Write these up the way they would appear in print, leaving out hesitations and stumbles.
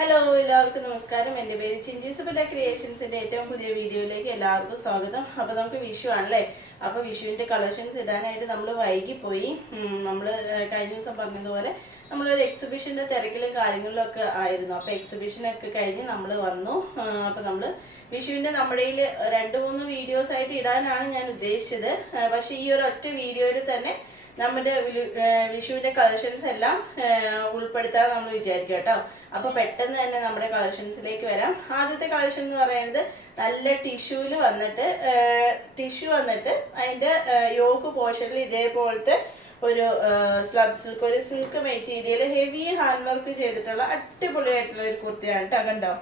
Hello എല്ലാവർക്കും നമസ്കാരം. എൻ്റെ പേര് ചിഞ്ചീസുബില ക്രിയേഷൻസിൻ്റെ ഏറ്റവും പുതിയ വീഡിയോയിലേക്ക് എല്ലാവർക്കും സ്വാഗതം. അപ്പോൾ നമുക്ക് വിഷു ആണല്ലേ. അപ്പോൾ വിഷുവിൻ്റെ കളക്ഷൻസ് ഇടാനായിട്ട് നമ്മൾ വൈകിപ്പോയി. നമ്മൾ കഴിഞ്ഞ ദിവസം പറഞ്ഞതുപോലെ നമ്മളൊരു എക്സിബിഷൻ്റെ തിരക്കിലും കാര്യങ്ങളിലും ഒക്കെ ആയിരുന്നു. അപ്പോൾ എക്സിബിഷനൊക്കെ കഴിഞ്ഞ് നമ്മൾ വന്നു. അപ്പോൾ നമ്മൾ വിഷുവിൻ്റെ നമ്മുടെ കയ്യിൽ 2-3 വീഡിയോസ് ആയിട്ട് ഇടാനാണ് ഞാൻ ഉദ്ദേശിച്ചത്. പക്ഷേ ഈ ഒരു ഒറ്റ വീഡിയോയിൽ തന്നെ നമ്മുടെ വിഷുവിൻ്റെ കളക്ഷൻസ് എല്ലാം ഉൾപ്പെടുത്താൻ നമ്മൾ വിചാരിക്കും കേട്ടോ. അപ്പോൾ പെട്ടെന്ന് തന്നെ നമ്മുടെ കളക്ഷൻസിലേക്ക് വരാം. ആദ്യത്തെ കളക്ഷൻ എന്ന് പറയുന്നത് നല്ല ടിഷ്യൂ വന്നിട്ട് അതിൻ്റെ യോക്ക് പോർഷനിൽ ഇതേപോലത്തെ ഒരു silk material heavy hand work ചെയ്തിട്ടുള്ള അടിപൊളിയായിട്ടുള്ള ഒരു കുർത്തിയാണ് കേട്ടോ. കണ്ടോ,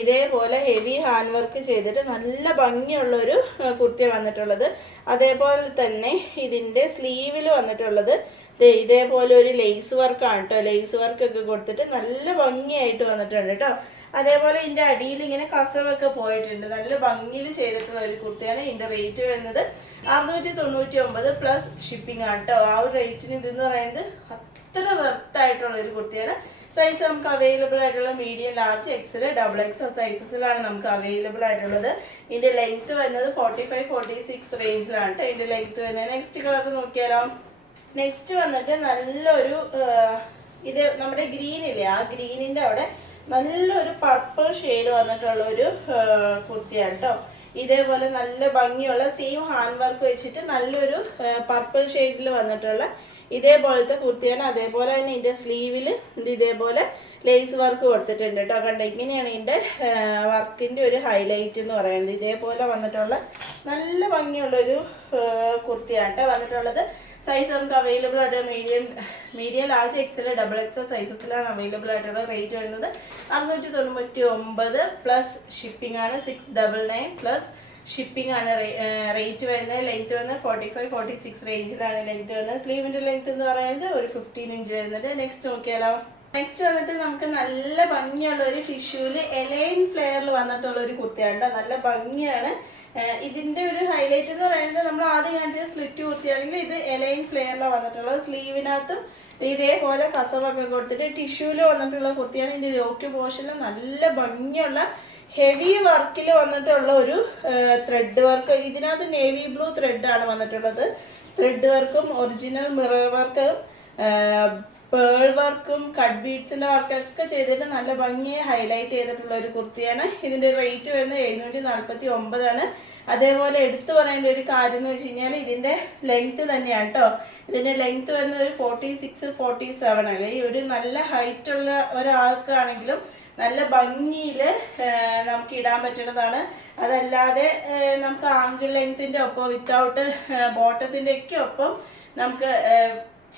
ഇതേപോലെ ഹെവി ഹാൻഡ് വർക്ക് ചെയ്തിട്ട് നല്ല ഭംഗിയുള്ളൊരു കുർത്തി വന്നിട്ടുള്ളത്. അതേപോലെ തന്നെ ഇതിൻ്റെ സ്ലീവിൽ വന്നിട്ടുള്ളത് ഇതേപോലെ ഒരു ലേസ് വർക്കാണ് കേട്ടോ. ലേസ് വർക്കൊക്കെ കൊടുത്തിട്ട് നല്ല ഭംഗിയായിട്ട് വന്നിട്ടുണ്ട് കേട്ടോ. അതേപോലെ ഇതിൻ്റെ അടിയിൽ ഇങ്ങനെ കസവൊക്കെ പോയിട്ടുണ്ട്. നല്ല ഭംഗിയിൽ ചെയ്തിട്ടുള്ള ഒരു കുർത്തിയാണ്. ഇതിൻ്റെ റേറ്റ് വരുന്നത് 699 പ്ലസ് ഷിപ്പിംഗ് ആണ് കേട്ടോ. ആ ഒരു റേറ്റിന് ഇതെന്ന് പറയുന്നത് അത്ര വെർത്തായിട്ടുള്ള ഒരു കുർത്തിയാണ്. സൈസ് നമുക്ക് അവൈലബിൾ ആയിട്ടുള്ള മീഡിയം, ലാർജ്, എക്സൽ, XXL സൈസസിലാണ് നമുക്ക് അവൈലബിൾ ആയിട്ടുള്ളത്. ഇതിൻ്റെ ലെങ്ത് വരുന്നത് 45-46 റേഞ്ചിലാണ് കേട്ടോ ഇതിൻ്റെ ലെങ്ത് വരുന്നത്. നെക്സ്റ്റ് കളർ നോക്കിയാലോ. നെക്സ്റ്റ് വന്നിട്ട് നല്ലൊരു ഇത് നമ്മുടെ ഗ്രീൻ ഇല്ലേ, ആ ഗ്രീനിൻ്റെ അവിടെ നല്ലൊരു പർപ്പിൾ ഷെയ്ഡ് വന്നിട്ടുള്ള ഒരു കുർത്തിയാണ് കേട്ടോ. ഇതേപോലെ നല്ല ഭംഗിയുള്ള സെയിം ഹാൻഡ് വർക്ക് വെച്ചിട്ട് നല്ലൊരു പർപ്പിൾ ഷെയ്ഡിൽ വന്നിട്ടുള്ള ഇതേപോലത്തെ കുർത്തിയാണ്. അതേപോലെ തന്നെ ഇതിൻ്റെ സ്ലീവിൽ ഇതേപോലെ ലേസ് വർക്ക് കൊടുത്തിട്ടുണ്ട് കേട്ടോ. കണ്ടോ, ഇങ്ങനെയാണ് ഇതിൻ്റെ വർക്കിൻ്റെ ഒരു ഹൈലൈറ്റ് എന്ന് പറയുന്നത്. ഇതേപോലെ വന്നിട്ടുള്ള നല്ല ഭംഗിയുള്ളൊരു കുർത്തിയാണ് കേട്ടോ വന്നിട്ടുള്ളത്. സൈസ് നമുക്ക് അവൈലബിൾ ആയിട്ട് മീഡിയം, ലാർജ്, എക്സൽ, XXL സൈസസിലാണ് അവൈലബിൾ ആയിട്ടുള്ള. റേറ്റ് വരുന്നത് 699 പ്ലസ് ഷിപ്പിംഗ് ആണ്. 699 പ്ലസ് ഷിപ്പിംഗ് ആണ് റേറ്റ് വരുന്നത്. ലെങ്ത് വരുന്നത് 45-46 റേഞ്ചിലാണ് ലെങ്ത് വരുന്നത്. സ്ലീവിൻ്റെ ലെങ്ത് എന്ന് പറയുന്നത് ഒരു 15 ഇഞ്ച് വരുന്നുണ്ട്. നെക്സ്റ്റ് നോക്കിയാലോ. നെക്സ്റ്റ് വന്നിട്ട് നമുക്ക് നല്ല ഭംഗിയുള്ള ഒരു ടിഷ്യൂല് എലൈൻ ഫ്ലെയറിൽ വന്നിട്ടുള്ള ഒരു കുർത്തിയാണ് കേട്ടോ. നല്ല ഭംഗിയാണ്. ഇതിൻ്റെ ഒരു ഹൈലൈറ്റ് എന്ന് പറയുന്നത് നമ്മൾ ആദ്യം കാണിച്ച സ്ലിറ്റ് കുർത്തിയാണെങ്കിൽ ഇത് എലൈൻ ഫ്ലെയറിലാണ് വന്നിട്ടുള്ളത്. സ്ലീവിനകത്തും ഇതേപോലെ കസവൊക്കെ കൊടുത്തിട്ട് ടിഷ്യൂല് വന്നിട്ടുള്ള കുർത്തിയാണ്. ഇതിൻ്റെ യോക്ക് പോർഷനിൽ നല്ല ഭംഗിയുള്ള ഹെവി വർക്കിൽ വന്നിട്ടുള്ള ഒരു ത്രെഡ് വർക്ക്. ഇതിനകത്ത് നേവി ബ്ലൂ ത്രെഡാണ് വന്നിട്ടുള്ളത്. ത്രെഡ് വർക്കും ഒറിജിനൽ മിറർ വർക്കും പേൾ വർക്കും കട്ട് ബീഡ്സിൻ്റെ വർക്കൊക്കെ ചെയ്തിട്ട് നല്ല ഭംഗിയെ ഹൈലൈറ്റ് ചെയ്തിട്ടുള്ള ഒരു കുർത്തിയാണ്. ഇതിൻ്റെ റേറ്റ് വരുന്നത് 749 ആണ്. അതേപോലെ എടുത്തു പറയേണ്ട ഒരു കാര്യം എന്ന് വെച്ച് കഴിഞ്ഞാൽ ഇതിൻ്റെ ലെങ്ത്ത് തന്നെയാണ് കേട്ടോ. ഇതിൻ്റെ ലെങ്ത്ത് വരുന്നത് ഒരു 46-47 അല്ലേ. ഈ ഒരു നല്ല ഹൈറ്റുള്ള ഒരാൾക്കാണെങ്കിലും നല്ല ഭംഗിയിൽ നമുക്ക് ഇടാൻ പറ്റുന്നതാണ്. അതല്ലാതെ നമുക്ക് ആങ്കിൾ ലെങ്ത്തിൻ്റെ ഒപ്പം വിത്തൗട്ട് ബോട്ടത്തിൻ്റെ ഒക്കെ ഒപ്പം നമുക്ക്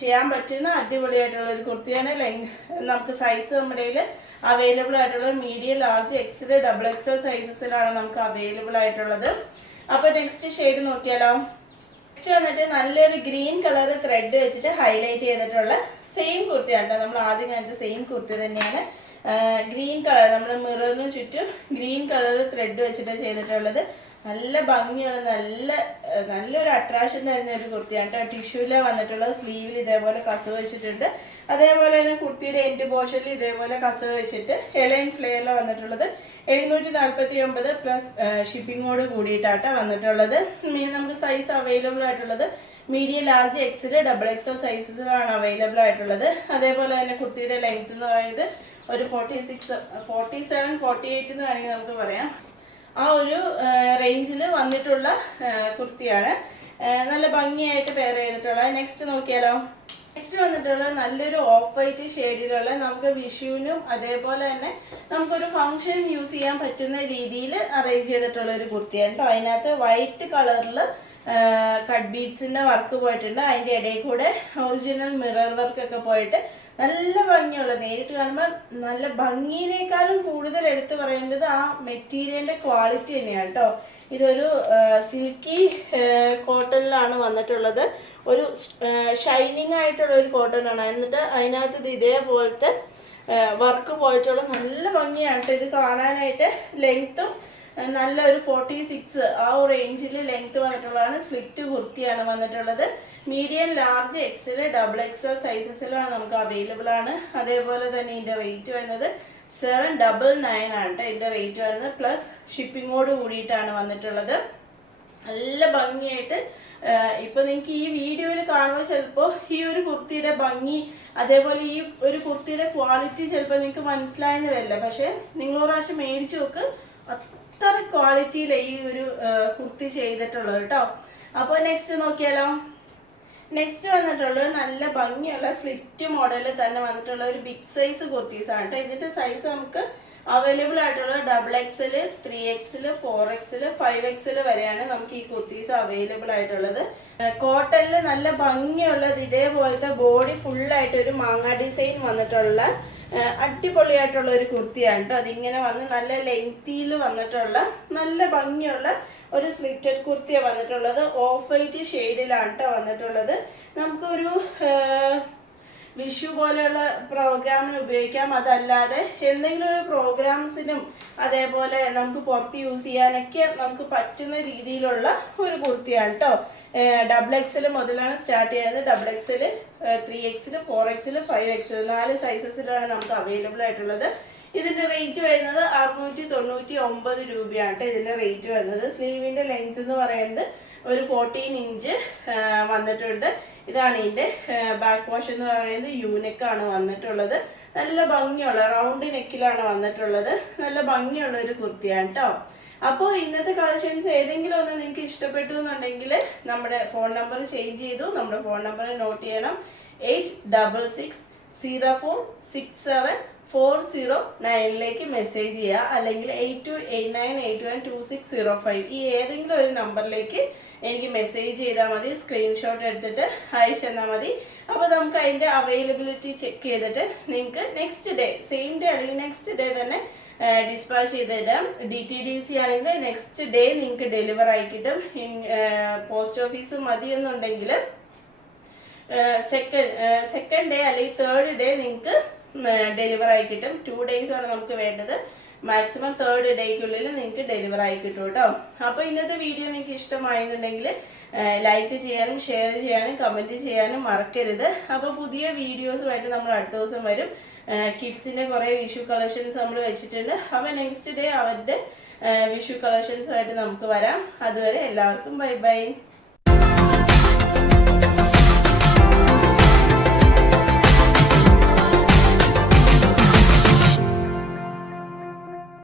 ചെയ്യാൻ പറ്റുന്ന അടിപൊളിയായിട്ടുള്ള ഒരു കുർത്തിയാണ്. നമുക്ക് സൈസ് നമ്മുടെ കയ്യിൽ അവൈലബിൾ ആയിട്ടുള്ളത് മീഡിയം, ലാർജ്, എക്സൽ, XXL സൈസസിലാണ് നമുക്ക് അവൈലബിൾ ആയിട്ടുള്ളത്. അപ്പോൾ നെക്സ്റ്റ് ഷെയ്ഡ് നോക്കിയാലോ. നെക്സ്റ്റ് വന്നിട്ട് നല്ലൊരു ഗ്രീൻ കളർ ത്രെഡ് വെച്ചിട്ട് ഹൈലൈറ്റ് ചെയ്തിട്ടുള്ള സെയിം കുർത്തിയാണ്. നമ്മൾ ആദ്യം കാണിച്ച സെയിം കുർത്തി തന്നെയാണ്. ഗ്രീൻ കളർ നമ്മൾ മിററിന് ചുറ്റും ഗ്രീൻ കളർ ത്രെഡ് വെച്ചിട്ട് ചെയ്തിട്ടുള്ളത്. നല്ല ഭംഗിയുള്ള നല്ലൊരു അട്രാക്ഷൻ തരുന്ന ഒരു കുർത്തിയാണ് കേട്ടോ. ടിഷ്യൂല് വന്നിട്ടുള്ള സ്ലീവിൽ ഇതേപോലെ കസവ് വെച്ചിട്ടുണ്ട്. അതേപോലെ തന്നെ കുർത്തിയുടെ എൻഡ് പോർഷനിൽ ഇതേപോലെ കസവ് വെച്ചിട്ട് എലൈൻ ഫ്ലെയറിൽ വന്നിട്ടുള്ളത്. 749 പ്ലസ് ഷിപ്പിങ്ങോട് കൂടിയിട്ടാട്ടോ വന്നിട്ടുള്ളത്. നമുക്ക് സൈസ് അവൈലബിൾ ആയിട്ടുള്ളത് മീഡിയം, ലാർജ്, എക്സൽ, XXL സൈസസിലാണ് അവൈലബിൾ ആയിട്ടുള്ളത്. അതേപോലെ തന്നെ കുർത്തിയുടെ ലെങ്ത് എന്ന് പറയുന്നത് ഒരു 47-48 എന്ന് വേണമെങ്കിൽ നമുക്ക് പറയാം. ആ ഒരു റേഞ്ചിൽ വന്നിട്ടുള്ള കുർത്തിയാണ്. നല്ല ഭംഗിയായിട്ട് പെയർ ചെയ്തിട്ടുള്ള. നെക്സ്റ്റ് നോക്കിയാലോ. നെക്സ്റ്റ് വന്നിട്ടുള്ള നല്ലൊരു ഓഫ് വൈറ്റ് ഷെയ്ഡിലുള്ള നമുക്ക് വിഷുവിനും അതേപോലെ തന്നെ നമുക്കൊരു ഫംഗ്ഷൻ യൂസ് ചെയ്യാൻ പറ്റുന്ന രീതിയിൽ അറേഞ്ച് ചെയ്തിട്ടുള്ള ഒരു കുർത്തിയാണ് കേട്ടോ. അതിനകത്ത് വൈറ്റ് കളറിൽ കട്ട് ബീഡ്സിൻ്റെ വർക്ക് പോയിട്ടുണ്ട്. അതിൻ്റെ ഇടയിൽ കൂടെ ഒറിജിനൽ മിറർ വർക്കൊക്കെ പോയിട്ട് നല്ല ഭംഗിയുള്ള, നേരിട്ട് കാണുമ്പോൾ നല്ല ഭംഗിയേക്കാളും കൂടുതൽ എടുത്തു പറയേണ്ടത് ആ മെറ്റീരിയലിൻ്റെ ക്വാളിറ്റി തന്നെയാണ് കേട്ടോ. ഇതൊരു സിൽക്കി കോട്ടണിലാണ് വന്നിട്ടുള്ളത്. ഒരു ഷൈനിങ് ആയിട്ടുള്ള ഒരു കോട്ടൺ ആണ്. എന്നിട്ട് അതിനകത്ത് ഇത് ഇതേപോലത്തെ വർക്ക് പോയിട്ടുള്ള നല്ല ഭംഗിയാണ് കേട്ടോ ഇത് കാണാനായിട്ട്. ലെങ്ത്തും നല്ലൊരു 46 ആ ഒരു റേഞ്ചിൽ ലെങ്ത് വന്നിട്ടുള്ളതാണ്. സ്ലിറ്റ് കുർത്തിയാണ് വന്നിട്ടുള്ളത്. മീഡിയം, ലാർജ്, എക്സൽ, XXL സൈസസിലാണ് നമുക്ക് അവൈലബിൾ ആണ്. അതേപോലെ തന്നെ ഇതിൻ്റെ റേറ്റ് വരുന്നത് 799 ആണ് കേട്ടോ ഇതിൻ്റെ റേറ്റ് വരുന്നത്. പ്ലസ് ഷിപ്പിങ്ങോട് കൂടിയിട്ടാണ് വന്നിട്ടുള്ളത്. നല്ല ഭംഗിയായിട്ട് ഇപ്പൊ നിങ്ങൾക്ക് ഈ വീഡിയോയിൽ കാണുമ്പോൾ ചിലപ്പോൾ ഈ ഒരു കുർത്തിയുടെ ഭംഗി അതേപോലെ ഈ ഒരു കുർത്തിയുടെ ക്വാളിറ്റി ചിലപ്പോൾ നിങ്ങൾക്ക് മനസ്സിലായെന്ന് വരില്ല. പക്ഷെ നിങ്ങൾ ഒരു പ്രാവശ്യം മേടിച്ചു നോക്ക്, അത്ര ക്വാളിറ്റിയിൽ ഈ ഒരു കുർത്തി ചെയ്തിട്ടുള്ളത് കേട്ടോ. അപ്പോൾ നെക്സ്റ്റ് നോക്കിയാലോ. നെക്സ്റ്റ് വന്നിട്ടുള്ളത് നല്ല ഭംഗിയുള്ള സ്ലിറ്റ് മോഡലിൽ തന്നെ വന്നിട്ടുള്ള ഒരു ബിഗ് സൈസ് കുർത്തീസാണ് കേട്ടോ. ഇതിന്റെ സൈസ് നമുക്ക് അവൈലബിൾ ആയിട്ടുള്ള XXL, 3XL, 4XL, 5XL വരെയാണ് നമുക്ക് ഈ കുർത്തീസ് അവൈലബിൾ ആയിട്ടുള്ളത്. കോട്ടണിൽ നല്ല ഭംഗിയുള്ളത് ഇതേപോലത്തെ ബോഡി ഫുള്ളായിട്ട് ഒരു മാങ്ങ ഡിസൈൻ വന്നിട്ടുള്ള അടിപൊളിയായിട്ടുള്ള ഒരു കുർത്തിയാണ് കേട്ടോ. അതിങ്ങനെ വന്ന് നല്ല ലെങ്തിയിൽ വന്നിട്ടുള്ള നല്ല ഭംഗിയുള്ള ഒരു സ്ലിറ്റഡ് കുർത്തിയാണ് വന്നിട്ടുള്ളത്. ഓഫ് വൈറ്റ് ഷെയ്ഡിലാണ് കേട്ടോ വന്നിട്ടുള്ളത്. നമുക്കൊരു വിഷു പോലെയുള്ള പ്രോഗ്രാമിന് ഉപയോഗിക്കാം. അതല്ലാതെ എന്തെങ്കിലും ഒരു പ്രോഗ്രാംസിനും അതേപോലെ നമുക്ക് പുറത്ത് യൂസ് ചെയ്യാനൊക്കെ നമുക്ക് പറ്റുന്ന രീതിയിലുള്ള ഒരു കുർത്തിയാണ് കേട്ടോ. XXL മുതലാണ് സ്റ്റാർട്ട് ചെയ്യുന്നത്. XXL, 3XL, 4XL, 5XL 4 സൈസസിലാണ് നമുക്ക് അവൈലബിൾ ആയിട്ടുള്ളത്. ഇതിന്റെ റേറ്റ് വരുന്നത് 699 രൂപയാണ് കേട്ടോ ഇതിന്റെ റേറ്റ് വരുന്നത്. സ്ലീവിന്റെ ലെങ്ത് എന്ന് പറയുന്നത് ഒരു 14 ഇഞ്ച് വന്നിട്ടുണ്ട്. ഇതാണ് ഇതിന്റെ ബാക്ക് വാഷ് എന്ന് പറയുന്നത്. യൂനെക്കാണ് വന്നിട്ടുള്ളത്. നല്ല ഭംഗിയുള്ള റൗണ്ട് നെക്കിലാണ് വന്നിട്ടുള്ളത്. നല്ല ഭംഗിയുള്ള ഒരു കുർത്തിയാണ് കേട്ടോ. അപ്പോൾ ഇന്നത്തെ കളക്ഷൻസ് ഏതെങ്കിലും ഒന്ന് നിങ്ങൾക്ക് ഇഷ്ടപ്പെട്ടു എന്നുണ്ടെങ്കിൽ നമ്മുടെ ഫോൺ നമ്പർ ചേഞ്ച് ചെയ്തു. നമ്മുടെ ഫോൺ നമ്പർ നോട്ട് ചെയ്യണം. 8666740409 മെസ്സേജ് ചെയ്യുക. അല്ലെങ്കിൽ 8289812605 ഈ ഏതെങ്കിലും ഒരു നമ്പറിലേക്ക് എനിക്ക് മെസ്സേജ് ചെയ്താൽ മതി. സ്ക്രീൻഷോട്ട് എടുത്തിട്ട് അയച്ചു തന്നാൽ മതി. അപ്പോൾ നമുക്ക് അതിൻ്റെ അവൈലബിലിറ്റി ചെക്ക് ചെയ്തിട്ട് നിങ്ങൾക്ക് നെക്സ്റ്റ് ഡേ സെയിം ഡേ അല്ലെങ്കിൽ നെക്സ്റ്റ് ഡേ തന്നെ ഡിസ്പാച്ച് ചെയ്തിടാം. DTDC ആണെങ്കിൽ നെക്സ്റ്റ് ഡേ നിങ്ങൾക്ക് ഡെലിവർ ആയി കിട്ടും. പോസ്റ്റ് ഓഫീസ് മതി എന്നുണ്ടെങ്കിൽ സെക്കൻഡ് ഡേ അല്ലെങ്കിൽ തേർഡ് ഡേ നിങ്ങൾക്ക് ഡെലിവർ ആയി കിട്ടും. 2 days ആണ് നമുക്ക് വേണ്ടത്. മാക്സിമം തേർഡ് ഡേക്കുള്ളിൽ നിങ്ങൾക്ക് ഡെലിവർ ആയി കിട്ടും കേട്ടോ. അപ്പോൾ ഇന്നത്തെ വീഡിയോ നിങ്ങൾക്ക് ഇഷ്ടമായെന്നുണ്ടെങ്കിൽ ലൈക്ക് ചെയ്യാനും ഷെയർ ചെയ്യാനും കമൻറ്റ് ചെയ്യാനും മറക്കരുത്. അപ്പോൾ പുതിയ വീഡിയോസുമായിട്ട് നമ്മൾ അടുത്ത ദിവസം വരും. കിഡ്സിൻ്റെ കുറേ വിഷു കളക്ഷൻസ് നമ്മൾ വെച്ചിട്ടുണ്ട്. അപ്പോൾ നെക്സ്റ്റ് ഡേ അവരുടെ വിഷു കളക്ഷൻസുമായിട്ട് നമുക്ക് വരാം. അതുവരെ എല്ലാവർക്കും ബൈ ബൈ.